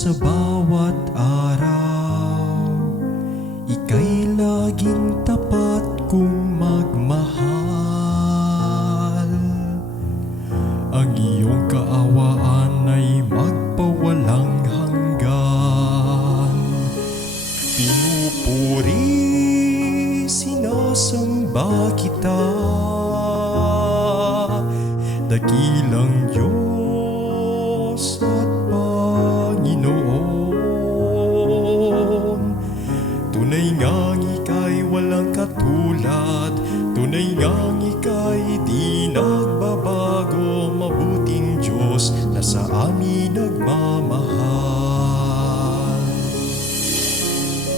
sa bawat araw, ika'y laging tapat kong magmahal. Ang iyong kaawaan ay magpawalang hanggan. Pinupuri, sinasamba kita, dakilang Diyos at Panginoon. Tunay ngang ika'y walang katulad, tunay ngang ika'y di nagbabago. Mabuting Diyos na sa amin nagmamahal.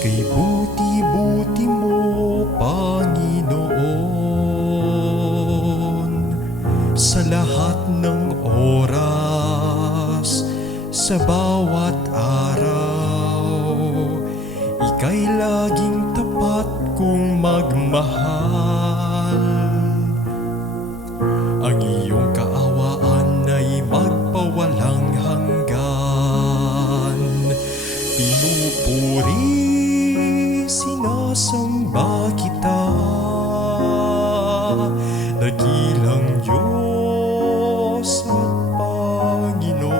Kay buti-buti mo, Panginoon, sa lahat ng oras, sa bawat araw, ika'y laging tapat kong magmahal. Ang iyong kaawaan ay magpawalang hanggan. Pinupuri, sinasamba kita, dakilang Diyos at Panginoon.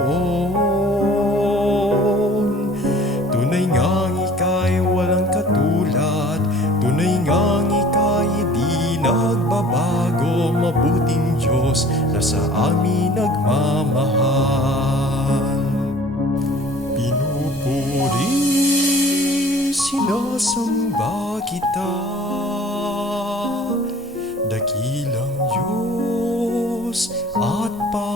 Tunay ngang ika'y walang katulad, tunay ngang ika'y di nagbabago. Mabuting Diyos na sa amin nagmamahal. Pinupuri, sinasamba kita, dakilang Diyos at Panginoon.